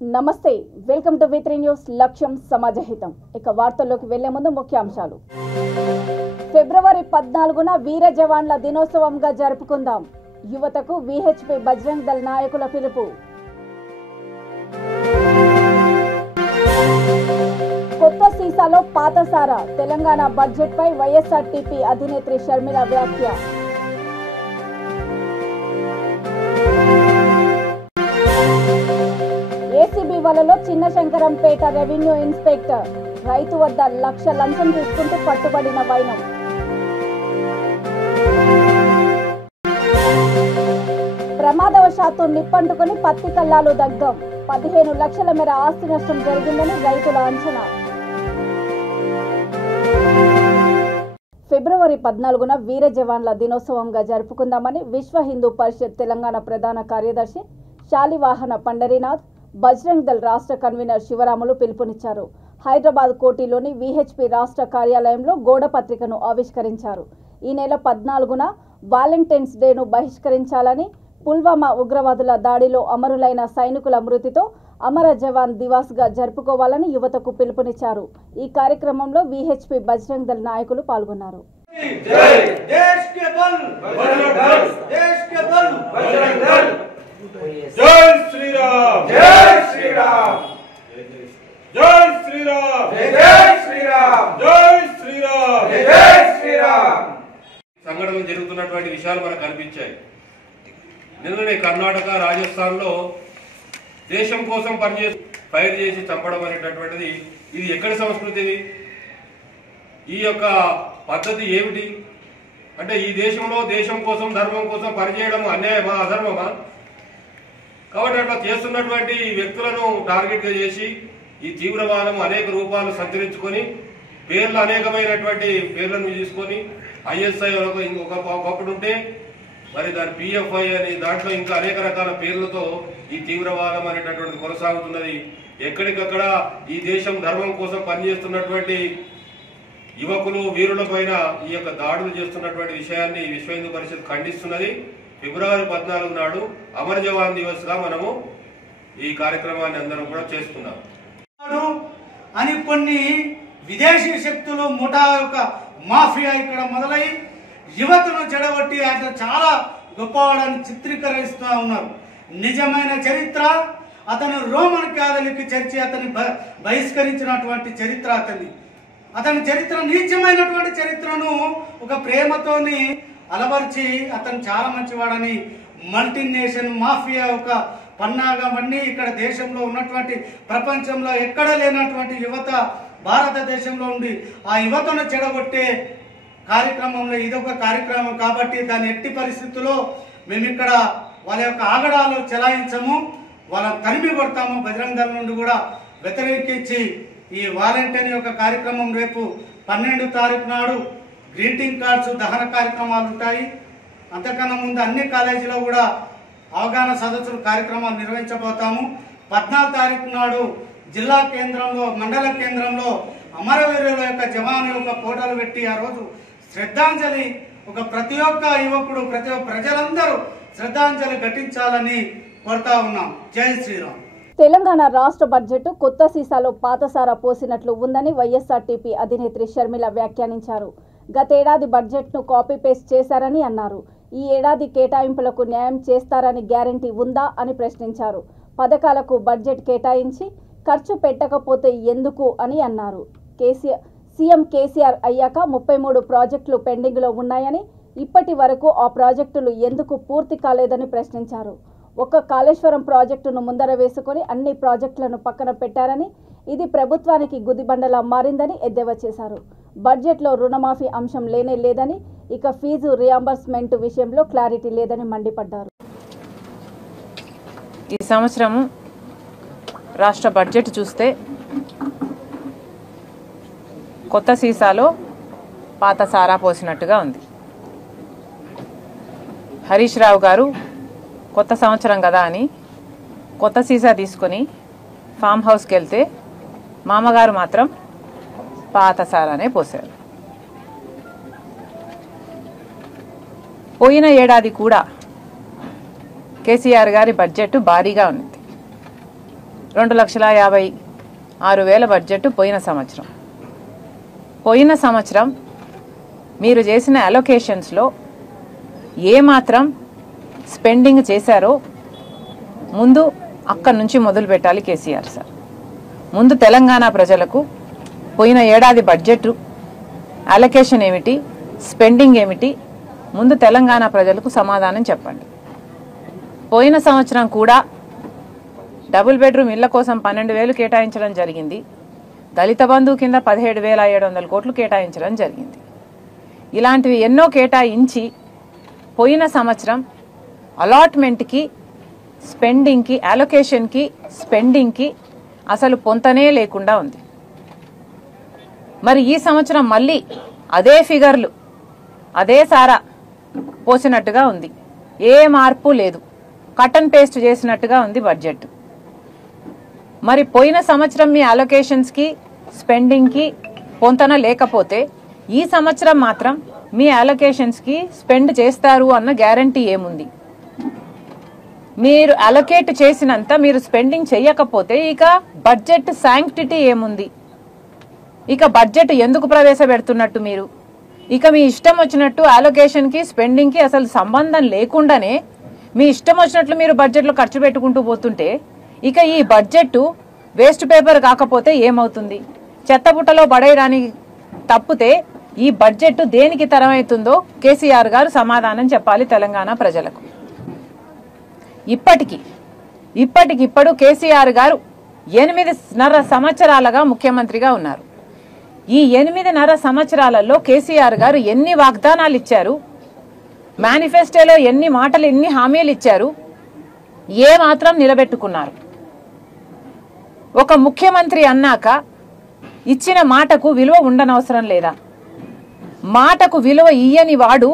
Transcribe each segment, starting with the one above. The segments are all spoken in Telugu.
నమస్తే వెల్కమ్ టు V3 న్యూస్ లక్ష్యం సమాజహితం ఇక వార్తల్లోకి వెళ్లే ముందు ముఖ్యాంశాలు ఫిబ్రవరి 14న వీర జవాన్ల దినోత్సవంగా జరుపుకుందాం యువతకు VHP బజరంగ్ దళ్ నాయకుల పిలుపు కొత్త సీసాలో పాత సారా తెలంగాణ బడ్జెట్ పై వైఎస్ఆర్టీపీ అధినేత్రి షర్మిల వ్యాఖ్య ఏసీబీ వలలో చిన్న శంకరంపేట రెవెన్యూ ఇన్స్పెక్టర్ రైతు వద్ద 1 లక్ష లంచం తీసుకుంటూ పట్టుబడిన వైనం ప్రమాదవశాత్తు నిప్పంటుకుని పత్తి కల్లాలు దగ్ధం 15 లక్షల మేర ఆస్తి నష్టం జరిగిందని రైతుల అంచనా ఫిబ్రవరి 14న వీర జవాన్ల దినోత్సవంగా జరుపుకుందామని విశ్వ హిందూ పరిషత్ తెలంగాణ ప్రధాన కార్యదర్శి శాలివాహన పండరీనాథ్ బజరంగ్ దళ్ రాష్ట్ర కన్వీనర్ శివరాములు పిలుపునిచ్చారు. హైదరాబాద్ కోటిలోని VHP రాష్ట్ర కార్యాలయంలో గోడ పత్రికను ఆవిష్కరించారు. ఈ నెల 14న వాలంటైన్స్ డేను బహిష్కరించాలని, పుల్వామా ఉగ్రవాదుల దాడిలో అమరులైన సైనికుల మృతితో అమర జవాన్ దివాస్గా జరుపుకోవాలని యువతకు పిలుపునిచ్చారు. ఈ కార్యక్రమంలో VHP బజరంగ్ దళ్ నాయకులు పాల్గొన్నారు. జై శ్రీరామ్ జై శ్రీరామ్ జై శ్రీరామ్ జై శ్రీరామ్ జై శ్రీరామ్ జై శ్రీరామ్ సంఘటనలు జరుగుతున్నటువంటి విషయాలు మనకు కనిపించాయి. నిన్ననే కర్ణాటక, రాజస్థాన్ లో దేశం కోసం పనిచేసి ఫైర్ చేసి చంపడం అనేటటువంటిది ఇది ఎక్కడి సంస్కృతి? ఈ యొక్క పద్ధతి ఏమిటి? అంటే ఈ దేశంలో దేశం కోసం, ధర్మం కోసం పనిచేయడం అన్యాయమా, అధర్మమా? కాబట్టి అట్లా చేస్తున్నటువంటి వ్యక్తులను టార్గెట్ గా చేసి ఈ తీవ్రవాదం అనేక రూపాలు సంచరించుకొని పేర్లు అనేకమైనటువంటి పేర్లను తీసుకొని ISI ఒకప్పుడు ఉంటే మరి దాని PFI అని దాంట్లో ఇంకా అనేక రకాల పేర్లతో ఈ తీవ్రవాదం అనేటటువంటి కొనసాగుతున్నది. ఎక్కడికక్కడ ఈ దేశం ధర్మం కోసం పనిచేస్తున్నటువంటి యువకులు, వీరుల పైన ఈ యొక్క దాడులు చేస్తున్నటువంటి విషయాన్ని విశ్వ హిందూ పరిషత్ ఖండిస్తున్నది. ఫిబ్రవరి 14 నాడు అమర జవాన్ దివస్ గా మనము ఈ కార్యక్రమాన్ని అందరం కూడా చేసుకున్నాం అని కొన్ని విదేశీ శక్తులు ముఠా యొక్క మాఫియా ఇక్కడ మొదలై యువతను చెడగొట్టి ఆయన చాలా గొప్పవాడని చిత్రీకరిస్తూ ఉన్నారు. నిజమైన చరిత్ర అతను రోమన్ క్యాథలిక్ చర్చి అతన్ని బహిష్కరించినటువంటి చరిత్ర అతని చరిత్ర నీచమైనటువంటి చరిత్రను ఒక ప్రేమతోని అలవర్చి అతను చాలా మంచివాడని మల్టీనేషన్ మాఫియా ఒక పన్నాగమన్నీ ఇక్కడ దేశంలో ఉన్నటువంటి ప్రపంచంలో ఎక్కడ లేనటువంటి యువత భారతదేశంలో ఉండి ఆ యువతను చెడగొట్టే కార్యక్రమంలో ఇదొక కార్యక్రమం. కాబట్టి దాని ఎట్టి పరిస్థితుల్లో మేము ఇక్కడ వాళ్ళ యొక్క ఆగడాలు చెలాయించము, వాళ్ళని తరిమి కొడతాము. బజరంగ్ దళ్ నుండి కూడా వ్యతిరేకించి ఈ వాలంటీర్ యొక్క కార్యక్రమం రేపు 12వ తారీఖు నాడు గ్రీటింగ్ కార్డ్స్ దహన కార్యక్రమాలు ఉంటాయి. అంతకన్నా ముందు అన్ని కాలేజీలో కూడా అవగాహన సదస్సులు కార్యక్రమాలు నిర్వహించబోతాము. 14వ తారీఖు నాడు జిల్లా కేంద్రంలో, మండల కేంద్రంలో అమరవీరుల యొక్క జవాను యొక్క ఫోటోలు పెట్టి ఆ రోజు శ్రద్ధాంజలి ప్రతి ఒక్క యువకుడు, ప్రతి ఒక్క ప్రజలందరూ శ్రద్ధాంజలి ఘటించాలని కోరుతా ఉన్నాం. జై శ్రీరామ్. తెలంగాణ రాష్ట్ర బడ్జెట్ కొత్త సీసాలో పాత సారా పోసినట్లు ఉందని వైఎస్ఆర్టీపీ అధినేత్రి షర్మిల వ్యాఖ్యానించారు. గతేడాది బడ్జెట్ను కాపీ పేస్ట్ చేశారని అన్నారు. ఈ ఏడాది కేటాయింపులకు న్యాయం చేస్తారని గ్యారంటీ ఉందా అని ప్రశ్నించారు. పథకాలకు బడ్జెట్ కేటాయించి ఖర్చు పెట్టకపోతే ఎందుకు అని అన్నారు. సీఎం కేసీఆర్ అయ్యాక 33 ప్రాజెక్టులు పెండింగ్లో ఉన్నాయని, ఇప్పటి వరకు ఆ ప్రాజెక్టులు ఎందుకు పూర్తి కాలేదని ప్రశ్నించారు. ఒక్క కాళేశ్వరం ప్రాజెక్టును ముందర వేసుకొని అన్ని ప్రాజెక్టులను పక్కన పెట్టారని, ఇది ప్రభుత్వానికి గుదిబండలా మారిందని ఎద్దేవా చేశారు. బడ్జెట్లో రుణమాఫీ అంశం లేనే లేదని, ఇక ఫీజు రియంబర్స్మెంట్ విషయంలో క్లారిటీ లేదని మండిపడ్డారు. ఈ సంవత్సరం రాష్ట్ర బడ్జెట్ చూస్తే కొత్త సీసాలో పాత సారా పోసినట్టుగా ఉంది. హరీష్ రావు గారు కొత్త సంవత్సరం కదా అని కొత్త సీసా తీసుకొని ఫామ్ హౌస్కి వెళ్తే మామగారు మాత్రం పాత సారానే పోశారు. పోయిన ఏడాది కూడా కేసీఆర్ గారి బడ్జెట్ భారీగా ఉంది. 2,56,000 బడ్జెట్ పోయిన సంవత్సరం మీరు చేసిన అలొకేషన్స్లో ఏమాత్రం స్పెండింగ్ చేశారో ముందు అక్కడి నుంచి మొదలు పెట్టాలి కేసీఆర్ సార్. ముందు తెలంగాణ ప్రజలకు పోయిన ఏడాది బడ్జెట్ అలొకేషన్ ఏమిటి, స్పెండింగ్ ఏమిటి, ముందు తెలంగాణ ప్రజలకు సమాధానం చెప్పండి. పోయిన సంవత్సరం కూడా డబుల్ బెడ్రూమ్ ఇళ్ల కోసం 12,000 కేటాయించడం జరిగింది. దళిత బంధువు కింద 17,700 కోట్లు కేటాయించడం జరిగింది. ఇలాంటివి ఎన్నో కేటాయించి పోయిన సంవత్సరం అలాట్మెంట్కి, స్పెండింగ్కి, అలొకేషన్కి, స్పెండింగ్కి అసలు పొంతనే లేకుండా ఉంది. మరి ఈ సంవత్సరం మళ్ళీ అదే ఫిగర్లు, అదే సారా పోసినట్టుగా ఉంది. ఏ మార్పు లేదు, కట్ అండ్ పేస్ట్ చేసినట్టుగా ఉంది బడ్జెట్. మరి పోయిన సంవత్సరం మీ అలొకేషన్స్కి, స్పెండింగ్కి పొంతన లేకపోతే ఈ సంవత్సరం మాత్రం మీ అలొకేషన్స్కి స్పెండ్ చేస్తారు అన్న గ్యారంటీ ఏముంది? మీరు అలొకేట్ చేసినంత మీరు స్పెండింగ్ చేయకపోతే ఇక బడ్జెట్ శాంక్టిటీ ఏముంది? ఇక బడ్జెట్ ఎందుకు ప్రవేశపెడుతున్నట్టు మీరు? ఇక మీ ఇష్టం వచ్చినట్టు అలొకేషన్కి, స్పెండింగ్కి అసలు సంబంధం లేకుండానే మీ ఇష్టం వచ్చినట్లు మీరు బడ్జెట్లో ఖర్చు పెట్టుకుంటూ పోతుంటే ఇక ఈ బడ్జెట్ వేస్ట్ పేపర్ కాకపోతే ఏమవుతుంది? చెత్తబుట్టలో పడేయడానికి తప్పితే ఈ బడ్జెట్ దేనికి తరమవుతుందో కేసీఆర్ గారు సమాధానం చెప్పాలి తెలంగాణ ప్రజలకు. ఇప్పటికిప్పుడు కేసీఆర్ గారు 8.5 సంవత్సరాలుగా ముఖ్యమంత్రిగా ఉన్నారు. ఈ 8.5 సంవత్సరాలలో కేసీఆర్ గారు ఎన్ని వాగ్దానాలు ఇచ్చారు, మేనిఫెస్టోలో ఎన్ని మాటలు, ఎన్ని హామీలు ఇచ్చారు, ఏ మాత్రం నిలబెట్టుకున్నారు? ఒక ముఖ్యమంత్రి అన్నాక ఇచ్చిన మాటకు విలువ ఉండనవసరం లేదా? మాటకు విలువ ఇయ్యని వాడు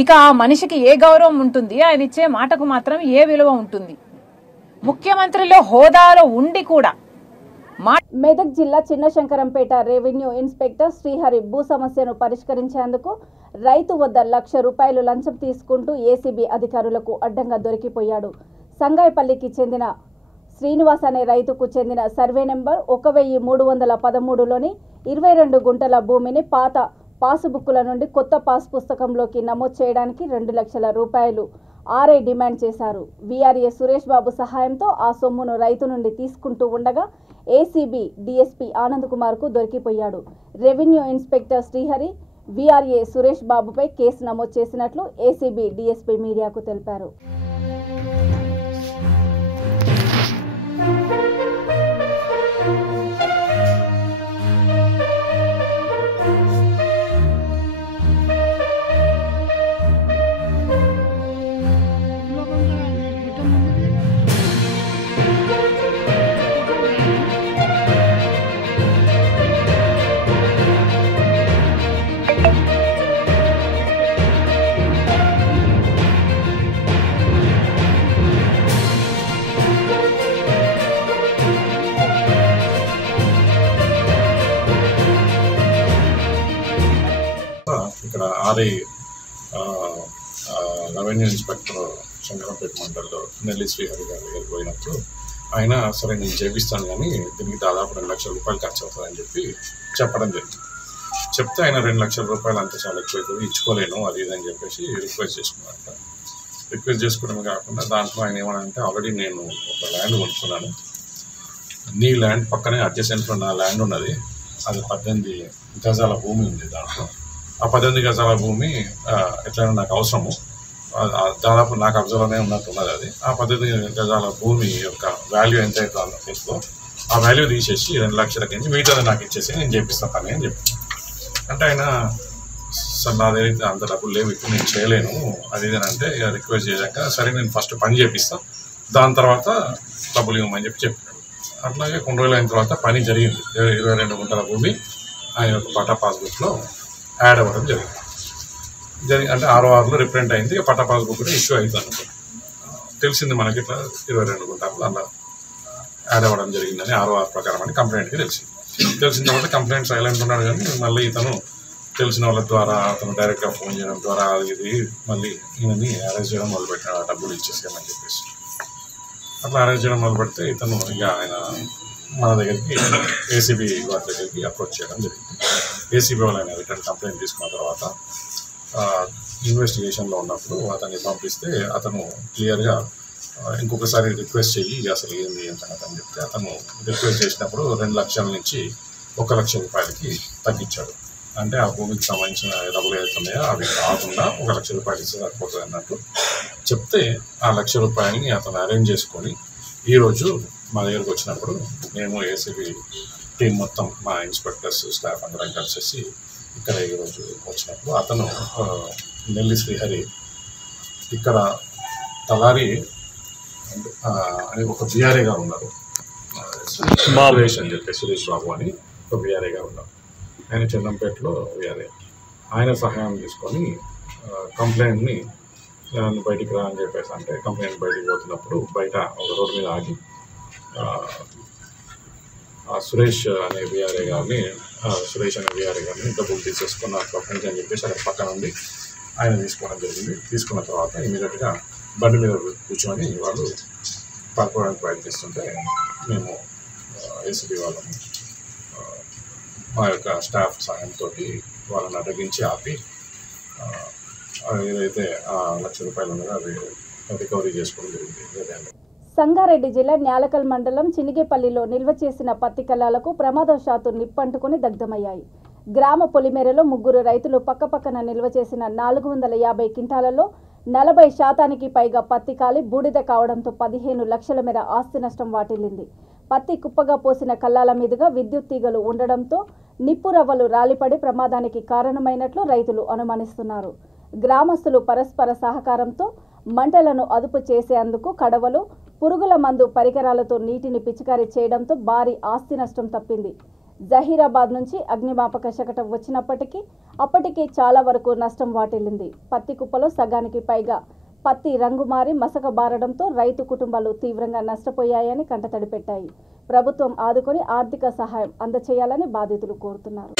ఇక ఆ మనిషికి ఏ గౌరవం ఉంటుంది? ఆయన ఇచ్చే మాటకు మాత్రం ఏ విలువ ఉంటుంది? ముఖ్యమంత్రిలో హోదాలో ఉండి కూడా మెదక్ జిల్లా చిన్నశంకరంపేట రెవెన్యూ ఇన్స్పెక్టర్ శ్రీహరి భూ సమస్యను పరిష్కరించేందుకు రైతు వద్ద ₹1,00,000 లంచం తీసుకుంటూ ఏసీబీ అధికారులకు అడ్డంగా దొరికిపోయాడు. సంగాయపల్లికి చెందిన శ్రీనివాస్ అనే రైతుకు చెందిన సర్వే నెంబర్ 1313లోని 22 గుంటల భూమిని పాత పాసుబుక్కుల నుండి కొత్త పాస్ పుస్తకంలోకి నమోదు చేయడానికి ₹2,00,000 ఆర్ఐ డిమాండ్ చేశారు. వీఆర్ఏ సురేష్ బాబు సహాయంతో ఆ సొమ్మును రైతు నుండి తీసుకుంటూ ఉండగా ఏసీబీ డీఎస్పీ ఆనంద్ కుమార్కు దొరికిపోయాడు. Revenue inspector Srihari VRA Suresh బాబుపై కేసు నమోదు చేసినట్లు ఏసీబీ డీఎస్పీ మీడియాకు తెలిపారు. ఇక్కడ ఆర్ఐ రెవెన్యూ ఇన్స్పెక్టర్ శంకరంపేట మండలంలో నెల్లి శ్రీహరి గారి దగ్గరికి పోయినప్పుడు ఆయన సరే నేను చేపిస్తాను కానీ దీనికి దాదాపు ₹2,00,000 ఖర్చు అవుతుందని చెప్పి చెప్పడం జరిగింది. చెప్తే ఆయన ₹2,00,000 అంతే చాలా ఎక్కువ అవుతుంది, ఇచ్చుకోలేను అది ఇది అని చెప్పేసి రిక్వెస్ట్ చేసుకున్నారంట. రిక్వెస్ట్ చేసుకోవడం కాకుండా దాంట్లో ఆయన ఏమనంటే ఆల్రెడీ నేను ఒక ల్యాండ్ కొనుక్కున్నాను, నీ ల్యాండ్ పక్కనే అడ్జసెంట్లో నా ల్యాండ్ ఉన్నది, అది 18 గజాల భూమి ఉంది. దాంట్లో ఆ 18 గజాల భూమి ఎట్లయినా నాకు అవసరము, దాదాపు నాకు అబ్జర్వ్లోనే ఉన్నట్టున్నది. అది ఆ 18 గజాల భూమి యొక్క వాల్యూ ఎంత అవుతుందో ఆ వాల్యూ తీసేసి ₹2,00,000 మిగతాది నాకు ఇచ్చేసి నేను చేపిస్తాను పని అని చెప్పి అంటే ఆయన సార్ నా దగ్గర అంత డబ్బులు లేవు, ఇప్పుడు నేను చేయలేను అది ఇది అని అంటే రిక్వెస్ట్ చేశాక సరే నేను ఫస్ట్ పని చేపిస్తాను, దాని తర్వాత డబ్బులు ఇవ్వమని చెప్పాడు. అట్లాగే కొన్ని రోజులు అయిన తర్వాత పని జరిగింది. 22 గుంటల భూమి ఆయన యొక్క పట్టా పాస్బుక్లో యాడ్ అవ్వడం జరిగింది. అంటే 6/6లో రిప్రింట్ అయింది. పట్టా పాస్బుక్ కూడా ఇష్యూ అవుతుంది. తెలిసింది మనకి ఇట్లా 22 గుంటలు అలా యాడ్ అవ్వడం జరిగిందని 6/6 ప్రకారం అని కంప్లైంట్కి తెలిసింది. తెలిసిన తర్వాత కంప్లైంట్ సైలెంట్ ఉన్నాడు కానీ మళ్ళీ ఇతను తెలిసిన వాళ్ళ ద్వారా అతను డైరెక్ట్గా ఫోన్ చేయడం ద్వారా ఇది మళ్ళీ ఈయనని అరెస్ట్ చేయడం మొదలుపెట్టినాడు, డబ్బులు ఇచ్చేసామని చెప్పేసి. అట్లా అరేంజ్ చేయడం మొదలు పెడితే ఇతను ఇక ఆయన మన దగ్గరికి ఏసీబీ వారి దగ్గరికి అప్రోచ్ చేయడం జరిగింది. ఏసీబీ వాళ్ళు ఆయన రిటర్న్ కంప్లైంట్ తీసుకున్న తర్వాత ఇన్వెస్టిగేషన్లో ఉన్నప్పుడు అతన్ని పంపిస్తే అతను క్లియర్గా ఇంకొకసారి రిక్వెస్ట్ చెయ్యి అసలు ఏంది అని చెప్తే అతను రిక్వెస్ట్ చేసినప్పుడు 2 లక్షల నుంచి 1 లక్ష రూపాయలకి తగ్గించాడు. అంటే ఆ భూమికి సంబంధించిన డబ్బులు ఏదైతున్నాయో అవి కాకుండా 1 లక్ష రూపాయలు ఇస్తే సరిపోతుంది అన్నట్టు చెప్తే ఆ 1 లక్ష రూపాయలని అతను అరేంజ్ చేసుకొని ఈరోజు మా దగ్గరకు వచ్చినప్పుడు మేము ఏసీబీ టీం మొత్తం మా ఇన్స్పెక్టర్స్ స్టాఫ్ అందరం కలిసేసి ఇక్కడ ఈరోజు వచ్చినప్పుడు అతను నెల్లి శ్రీహరి ఇక్కడ తలారి అని ఒక బీఆర్ఏగా ఉన్నారు, సురేష్ అని చెప్పి సురేష్ బాబు అని ఒక బీఆర్ఏగా ఉన్నారు. ఆయన చెన్నంపేటలో బీఆర్ఏ. ఆయన సహాయం తీసుకొని కంప్లైంట్ని బయటికి రా అని చెప్పేసి అంటే కంప్లైంట్ బయటికి పోతున్నప్పుడు బయట ఒక రోడ్డు మీద ఆగి సురేష్ అనే బీఆర్ఏ గారిని డబ్బులు తీసేసుకున్న కంప్లైంట్ అని చెప్పేసి అక్కడ పక్కన నుండి ఆయన తీసుకోవడం జరిగింది. తీసుకున్న తర్వాత ఇమీడియట్గా బండి మీద కూర్చొని వాళ్ళు పాల్గొనడానికి ప్రయత్నిస్తుంటే మేము ఏసీబీ వాళ్ళని మా యొక్క స్టాఫ్ సహాయంతో వాళ్ళని అడ్డగించి ఆపి ఏదైతే 1 లక్ష రూపాయలు ఉన్నాయో అవి రికవరీ చేసుకోవడం జరిగింది. సంగారెడ్డి జిల్లా న్యాలకల్ మండలం చినిగేపల్లిలో నిల్వ చేసిన పత్తి కల్లాలకు ప్రమాదవశాత్తు నిప్పంటుకుని దగ్ధమయ్యాయి. గ్రామ పొలిమేరలో 3 రైతులు పక్కపక్కన నిల్వ చేసిన 450 క్వింటాలలో 40% పైగా పత్తి కాలి బూడిద కావడంతో 15 లక్షల మేర ఆస్తి నష్టం వాటిల్లింది. పత్తి కుప్పగా పోసిన కల్లాల మీదుగా విద్యుత్ తీగలు ఉండడంతో నిప్పు రవ్వలు రాలిపడి ప్రమాదానికి కారణమైనట్లు రైతులు అనుమానిస్తున్నారు. గ్రామస్తులు పరస్పర సహకారంతో మంటలను అదుపు చేసేందుకు కడవలు, పురుగుల మందు పరికరాలతో నీటిని పిచికారీ చేయడంతో భారీ ఆస్తి నష్టం తప్పింది. జహీరాబాద్ నుంచి అగ్నిమాపక శకటం వచ్చినప్పటికీ అప్పటికి చాలా వరకు నష్టం వాటిల్లింది. పత్తి కుప్పలో సగానికి పైగా పత్తి రంగు మారి మసక బారడంతో రైతు కుటుంబాలు తీవ్రంగా నష్టపోయాయని కంటతడి పెట్టాయి. ప్రభుత్వం ఆదుకొని ఆర్థిక సహాయం అందచేయాలని బాధితులు కోరుతున్నారు.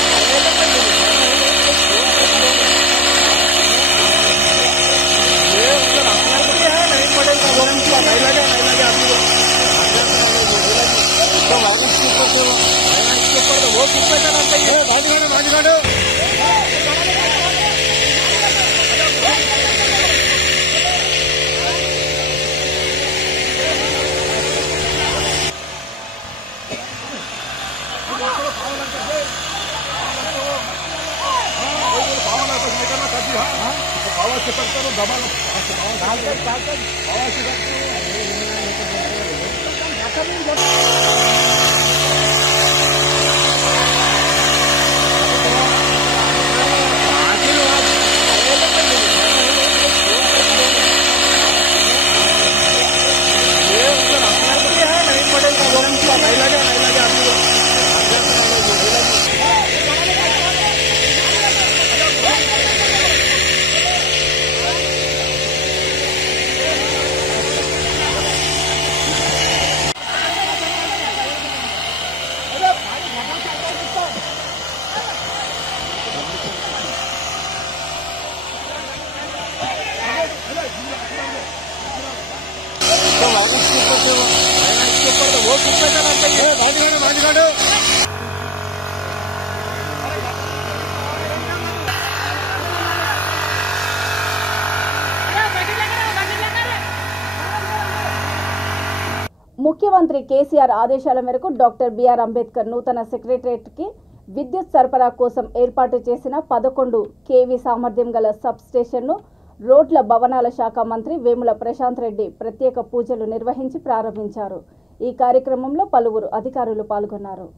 ముఖ్యమంత్రి కేసీఆర్ ఆదేశాల మేరకు డాక్టర్ బిఆర్ అంబేద్కర్ నూతన సెక్రటరియట్కి విద్యుత్ సరఫరా కోసం ఏర్పాటు చేసిన 11 kV సామర్థ్యం గల సబ్ స్టేషన్ను రోడ్ల భవనాల శాఖ మంత్రి వేముల ప్రశాంత్ రెడ్డి ప్రత్యేక పూజలు నిర్వహించి ప్రారంభించారు. ఈ కార్యక్రమంలో పలువురు అధికారులు పాల్గొన్నారు.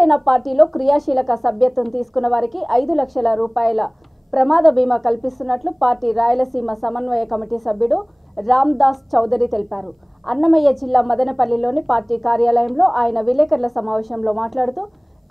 జనసేన పార్టీలో క్రియాశీలక సభ్యత్వం తీసుకున్న వారికి 5 లక్షల రూపాయల ప్రమాద బీమా కల్పిస్తున్నట్లు పార్టీ రాయలసీమ సమన్వయ కమిటీ సభ్యుడు రామ్దాస్ చౌదరి తెలిపారు. అన్నమయ్య జిల్లా మదనపల్లిలోని పార్టీ కార్యాలయంలో ఆయన విలేకరుల సమావేశంలో మాట్లాడుతూ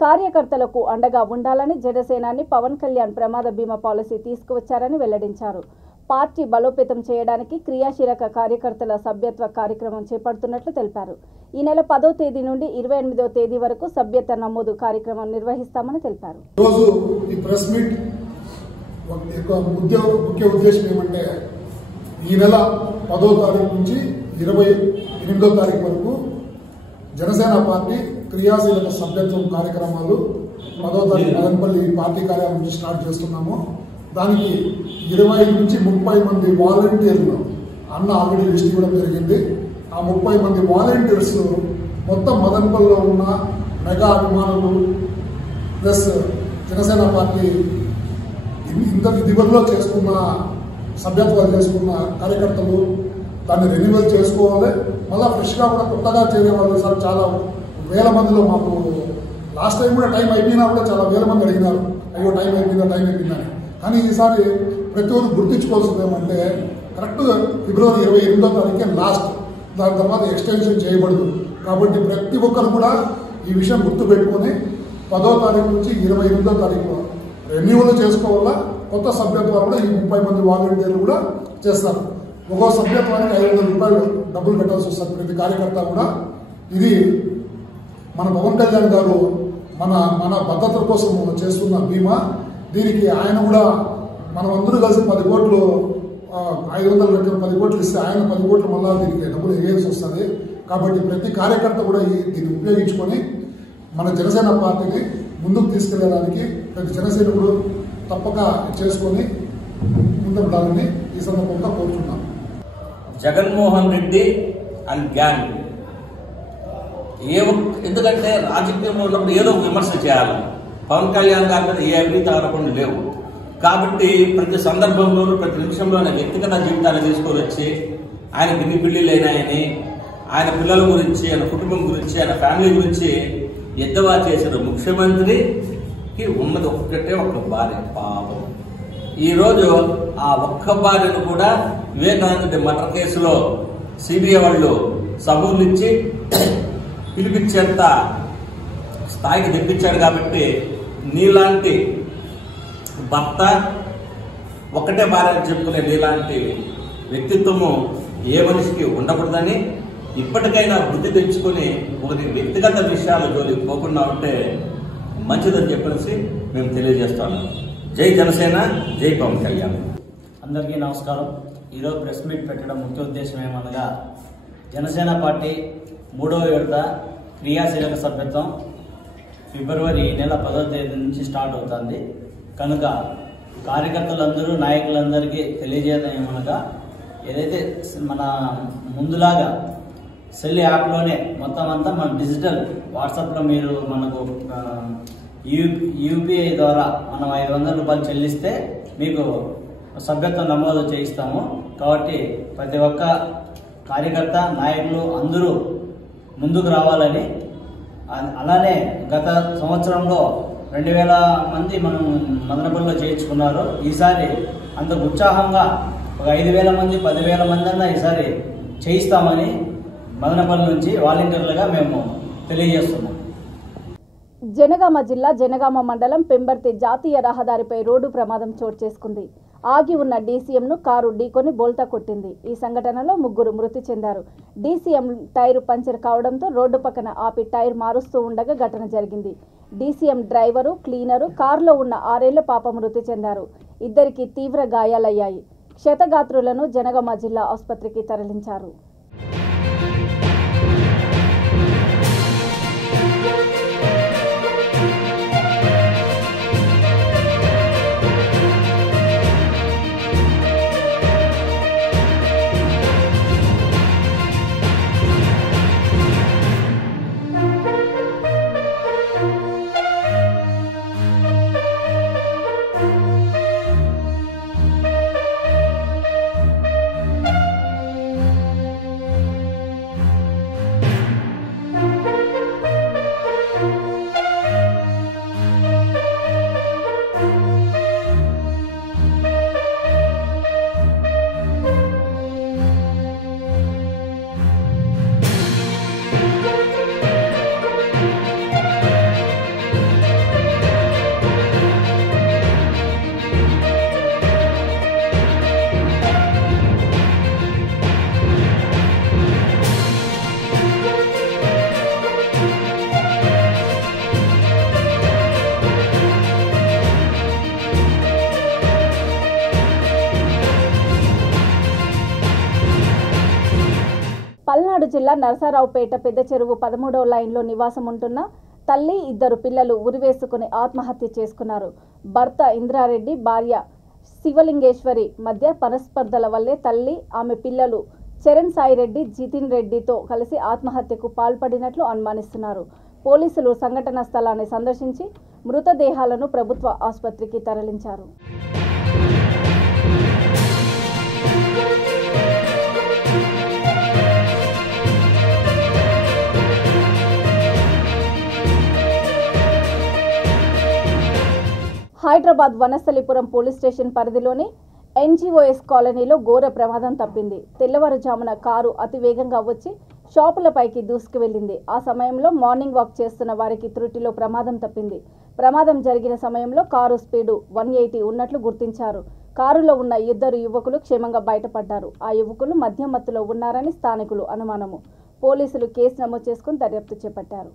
కార్యకర్తలకు అండగా ఉండాలని జనసేనాని పవన్ కళ్యాణ్ ప్రమాద బీమా పాలసీ తీసుకువచ్చారని వెల్లడించారు. పార్టీ బలోపేతం చేయడానికి క్రియాశీలక కార్యకర్తల సభ్యత్వ కార్యక్రమం చేపడుతున్నట్లు తెలిపారు. ఈ నెల 10వ తేదీ నుండి 28వ తేదీ వరకు సభ్యత్వ నమోదు కార్యక్రమం నిర్వహిస్తామని తెలిపారు. రోజు ఈ ప్రెస్ మీట్ ముఖ్య ఉద్దేశం ఏమంటే ఈ నెల 10వ తారీఖు నుంచి 28వ తారీఖు వరకు జనసేన పార్టీ క్రియాశీలక సభ్యత్వం కార్యక్రమాలు 10వ తారీఖు మదనపల్లి పార్టీ కార్యాలయం నుంచి స్టార్ట్ చేస్తున్నాము. దానికి 20 నుంచి 30 మంది వాలంటీర్లు అన్న ఆల్రెడీ లిస్ట్ ఇవ్వడం జరిగింది. ఆ 30 మంది వాలంటీర్స్ మొత్తం మదనపల్లిలో ఉన్న మెగా అభిమానులు ప్లస్ జనసేన పార్టీ ఇంత దిగువలో చేసుకున్న సభ్యత్వాలు చేసుకున్న కార్యకర్తలు దాన్ని రెన్యువల్ చేసుకోవాలి. మళ్ళీ ఫ్రెష్గా కూడా కొత్తగా చేరే వాళ్ళు సార్ చాలా వేల మందిలో మాకు లాస్ట్ టైం కూడా టైం అయిపోయినా కూడా చాలా వేల మంది అడిగినారు, అయ్యో టైం అయిపోయిందని. కానీ ఈసారి ప్రతి ఒక్కరు గుర్తించుకోవాల్సింది ఏమంటే కరెక్ట్ ఫిబ్రవరి 28వ తారీఖే లాస్ట్, దాని తర్వాత ఎక్స్టెన్షన్ చేయబడదు. కాబట్టి ప్రతి ఒక్కరు కూడా ఈ విషయం గుర్తుపెట్టుకొని 10వ తారీఖు నుంచి 28వ తారీఖు రెన్యువల్ చేసుకోవాలా. కొత్త సభ్యత్వాలు కూడా ఈ 30 మంది వాలంటీర్లు కూడా చేస్తారు. ఒక్కో సభ్యత్వానికి 500 రూపాయలు డబ్బులు కట్టాల్సి వస్తారు ప్రతి కార్యకర్త కూడా. ఇది మన పవన్ కళ్యాణ్ గారు మన భద్రత కోసం చేస్తున్న బీమా. దీనికి ఆయన కూడా మనం అందరూ కలిసి 10 కోట్లు 500 లక్షలు 10 కోట్లు ఇస్తే ఆయన 10 కోట్లు మళ్ళా దీనికి డబ్బులు వేయాల్సి వస్తుంది. కాబట్టి ప్రతి కార్యకర్త కూడా దీన్ని ఉపయోగించుకొని మన జనసేన పార్టీని ముందుకు తీసుకెళ్లడానికి ప్రతి జనసైనికుడు తప్పక చేసుకొని ముందుండాలని ఈ సందర్భంగా కోరుతున్నాం. జగన్మోహన్ రెడ్డి అండ్ గ్యాంగ్ ఎందుకంటే రాజకీయంలో ఉన్నప్పుడు ఏదో విమర్శ చేయాలి. పవన్ కళ్యాణ్ గారి మీద ఏ అవినీతి ఆరోపణలు లేవు. కాబట్టి ప్రతి సందర్భంలోనూ ప్రతి నిమిషంలో ఆయన వ్యక్తిగత జీవితాన్ని తీసుకొని వచ్చి ఆయన పిన్ని పిల్లిలు అయినాయని, ఆయన పిల్లల గురించి, ఆయన కుటుంబం గురించి, ఆయన ఫ్యామిలీ గురించి ఎద్దవా చేసిన ముఖ్యమంత్రికి ఉన్నది ఒక్కటే ఒక్క భార్య. పాపం ఈరోజు ఆ ఒక్క భార్యను కూడా వివేకానంద రెడ్డి మర్డర్ కేసులో సిబిఐ వాళ్ళు సబూర్లు ఇచ్చి పిలిపించేంత స్థాయికి తెప్పించాడు. కాబట్టి నీలాంటి భర్త ఒక్కటే భార్య చెప్పుకునే నీలాంటి వ్యక్తిత్వము ఏ మనిషికి ఉండకూడదని ఇప్పటికైనా బుద్ధి తెచ్చుకొని ఒకరి వ్యక్తిగత విషయాల జోలికి పోకుండా ఉంటే మంచిదని చెప్పేసి మేము తెలియజేస్తాము. జై జనసేన, జై పవన్ కళ్యాణ్. అందరికీ నమస్కారం. ఈరోజు ప్రెస్ మీట్ పెట్టడం ముఖ్య ఉద్దేశం ఏమనగా జనసేన పార్టీ 3వ విడత క్రియాశీలక సభ్యత్వం ఫిబ్రవరి ఈ నెల 10వ తేదీ నుంచి స్టార్ట్ అవుతుంది. కనుక కార్యకర్తలందరూ నాయకులందరికీ తెలియజేయడం ఏమనగా ఏదైతే మన ముందులాగా సెల్ యాప్లోనే మొత్తం అంతా మన డిజిటల్ వాట్సాప్లో మీరు మనకు యూపీఐ ద్వారా మనం 500 రూపాయలు చెల్లిస్తే మీకు సభ్యత్వం నమోదు చేయిస్తాము. కాబట్టి ప్రతి ఒక్క కార్యకర్త నాయకులు అందరూ ముందుకు రావాలని, అలానే గత సంవత్సరంలో 2000 మంది మనం మదనపల్లిలో చేర్చుకున్నారు. ఈసారి అంత ఉత్సాహంగా ఒక 5000 మంది 10,000 మంది అన్నా ఈసారి చేయిస్తామని మదనపల్లి నుంచి వాలంటీర్లుగా మేము తెలియజేస్తున్నాం. జనగామ జిల్లా జనగామ మండలం పెంబర్తి జాతీయ రహదారిపై రోడ్డు ప్రమాదం చోటు చేసుకుంది. ఆగి ఉన్న డీసీఎంను కారు ఢీకొని బోల్తా కొట్టింది. ఈ సంఘటనలో 3 మృతి చెందారు. డీసీఎం టైరు పంచర్ కావడంతో రోడ్డు పక్కన ఆపి టైర్ మారుస్తూ ఉండగా ఘటన జరిగింది. డీసీఎం డ్రైవరు, క్లీనరు, కారులో ఉన్న 6 ఏళ్ల పాప మృతి చెందారు. ఇద్దరికి తీవ్ర గాయాలయ్యాయి. క్షతగాత్రులను జనగామ జిల్లా ఆసుపత్రికి తరలించారు. పల్నాడు జిల్లా నరసరావుపేట పెద్ద చెరువు 13వ లైన్లో నివాసం ఉంటున్న తల్లి, 2 పిల్లలు ఉరివేసుకుని ఆత్మహత్య చేసుకున్నారు. భర్త ఇంద్రారెడ్డి, భార్య శివలింగేశ్వరి మధ్య పరస్పర్ధల వల్లే తల్లి, ఆమె పిల్లలు చరణ్ సాయిరెడ్డి, జితిన్ రెడ్డితో కలిసి ఆత్మహత్యకు పాల్పడినట్లు అనుమానిస్తున్నారు. పోలీసులు సంఘటనా స్థలాన్ని సందర్శించి మృతదేహాలను ప్రభుత్వ ఆసుపత్రికి తరలించారు. హైదరాబాద్ వనస్థలిపురం పోలీస్ స్టేషన్ పరిధిలోని ఎన్జీఓఎస్ కాలనీలో ఘోర ప్రమాదం తప్పింది. తెల్లవారుజామున కారు అతివేగంగా వచ్చి షాపులపైకి దూసుకువెళ్లింది. ఆ సమయంలో మార్నింగ్ వాక్ చేస్తున్న వారికి త్రుటిలో ప్రమాదం తప్పింది. ప్రమాదం జరిగిన సమయంలో కారు స్పీడు 180 ఉన్నట్లు గుర్తించారు. కారులో ఉన్న 2 యువకులు క్షేమంగా బయటపడ్డారు. ఆ యువకులు మద్యం మత్తులో ఉన్నారని స్థానికులు అనుమానము. పోలీసులు కేసు నమోదు చేసుకుని దర్యాప్తు చేపట్టారు.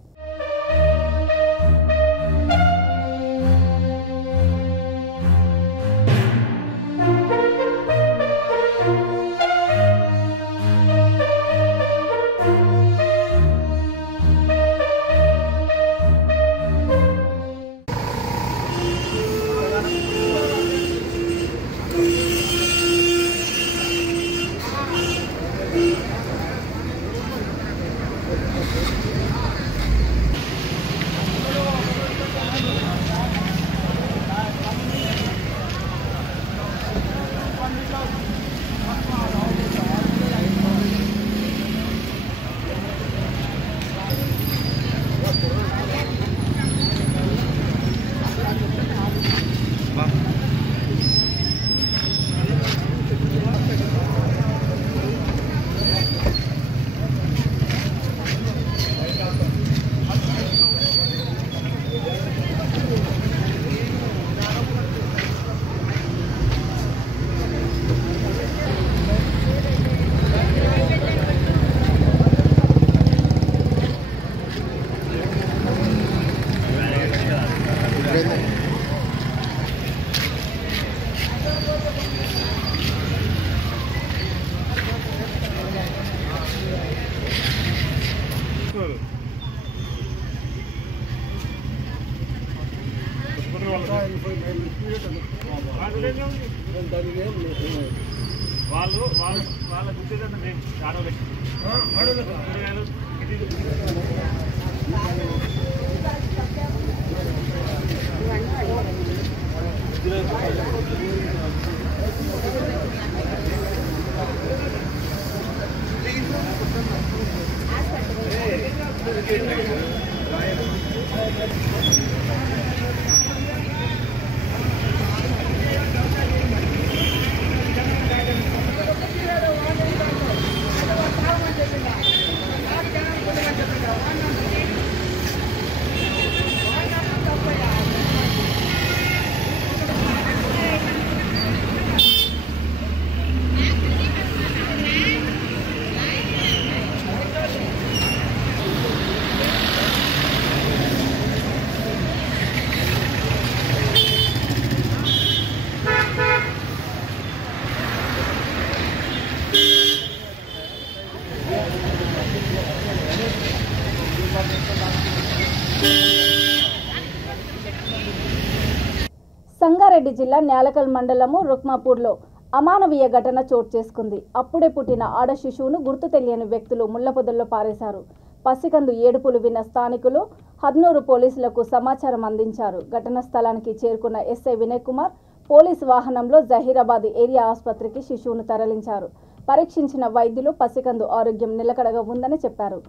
సంగారెడ్డి జిల్లా న్యాలకల్ మండలము రుక్మాపూర్లో అమానవీయ ఘటన చోటు చేసుకుంది. అప్పుడే పుట్టిన ఆడ శిశువును గుర్తు తెలియని వ్యక్తులు ముళ్లపొదల్లో పారేశారు. పసికందు ఏడుపులు విన్న స్థానికులు హద్నూరు పోలీసులకు సమాచారం అందించారు. ఘటనా స్థలానికి చేరుకున్న ఎస్ఐ వినయ్ కుమార్ పోలీసు వాహనంలో జహీరాబాద్ ఏరియా ఆసుపత్రికి శిశువును తరలించారు. పరీక్షించిన వైద్యులు పసికందు ఆరోగ్యం నిలకడగా ఉందని చెప్పారు.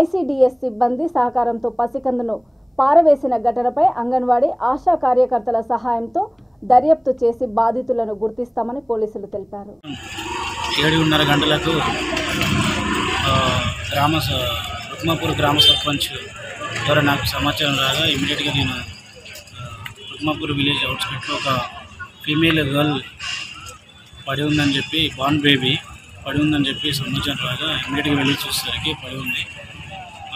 ఐసీడీఎస్ సిబ్బంది సహకారంతో పసికందును పారవేసిన ఘటనపై అంగన్వాడీ ఆశా కార్యకర్తల సహాయంతో దర్యాప్తు చేసి బాధితులను గుర్తిస్తామని పోలీసులు తెలిపారు. 7:30 గంటలకు రుక్మాపూర్ గ్రామ సర్పంచ్ ద్వారా నాకు సమాచారం రాగా ఇమీడియట్గా నేను రుక్మాపూర్ విలేజ్ అవుట్స్కట్లో ఒక ఫీమేల్ గర్ల్ పడి ఉందని చెప్పి, బార్న్ బేబీ పడి ఉందని చెప్పి సమాచారం రాగా ఇమీడియట్గా వెళ్ళి చూసేసరికి పడి ఉంది.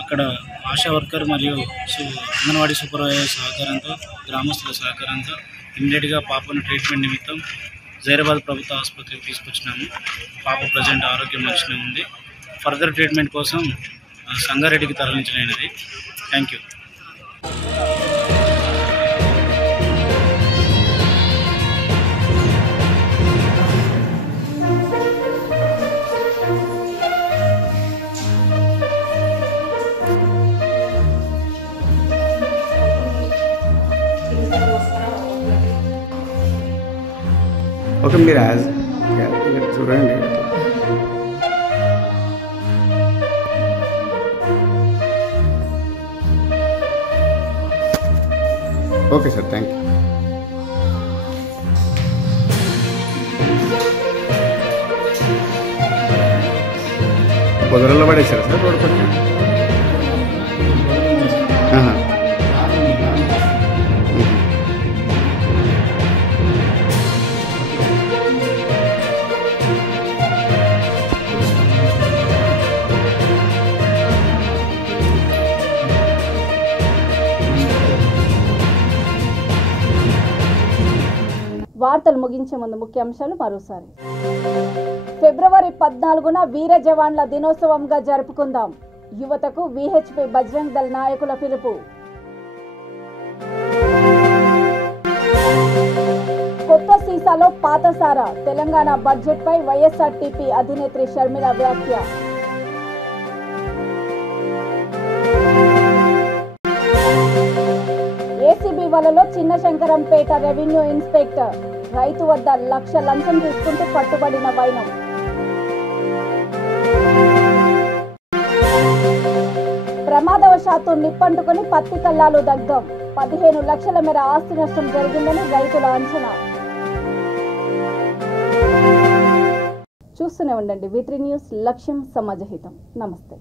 అక్కడ ఆశా వర్కర్ మరియు అంగన్వాడీ సూపర్వైజర్ సహకారంతో, గ్రామస్తుల సహకారంతో ఇమీడియట్గా పాపను ట్రీట్మెంట్ నిమిత్తం జైరాబాద్ ప్రభుత్వ ఆసుపత్రికి తీసుకొచ్చినాము. పాప ప్రజెంట్ ఆరోగ్యం మంచిగా ఉంది. ఫర్దర్ ట్రీట్మెంట్ కోసం సంగారెడ్డికి తరలించలేనిది. Thank you. ఓకే, మీరు చూడండి. Okay sir, thank you. పొదరల్లో పడేసారా సార్ రోడ్డు పక్కన? వార్తలు ముగించే ముందు ముఖ్యాంశాలు మరోసారి. ఫిబ్రవరి 14న వీర జవాన్ల దినోత్సవంగా జరుపుకుందాం. యువతకు విహెచ్పి బజరంగ్ దళ్ నాయకుల పిలుపు. కొత్త సీసాలో పాత సారా. తెలంగాణ బడ్జెట్పై వైఎస్ఆర్టీపీ అధినేత్రి షర్మిల వ్యాఖ్య. ఏసీబీ వలలో చిన్నశంకరంపేట రెవెన్యూ ఇన్స్పెక్టర్. రైతు వద్ద 1 లక్ష లంచం తీసుకుంటూ పట్టుబడిన వైనం. ప్రమాదవశాత్తు నిప్పంటుకుని పత్తి కల్లాలు దగ్ధం. 15 లక్షల మేర ఆస్తి నష్టం జరిగిందని రైతుల అంచనా. చూస్తూనే ఉండండి V3 న్యూస్. లక్ష్యం సమాజహితం. నమస్తే.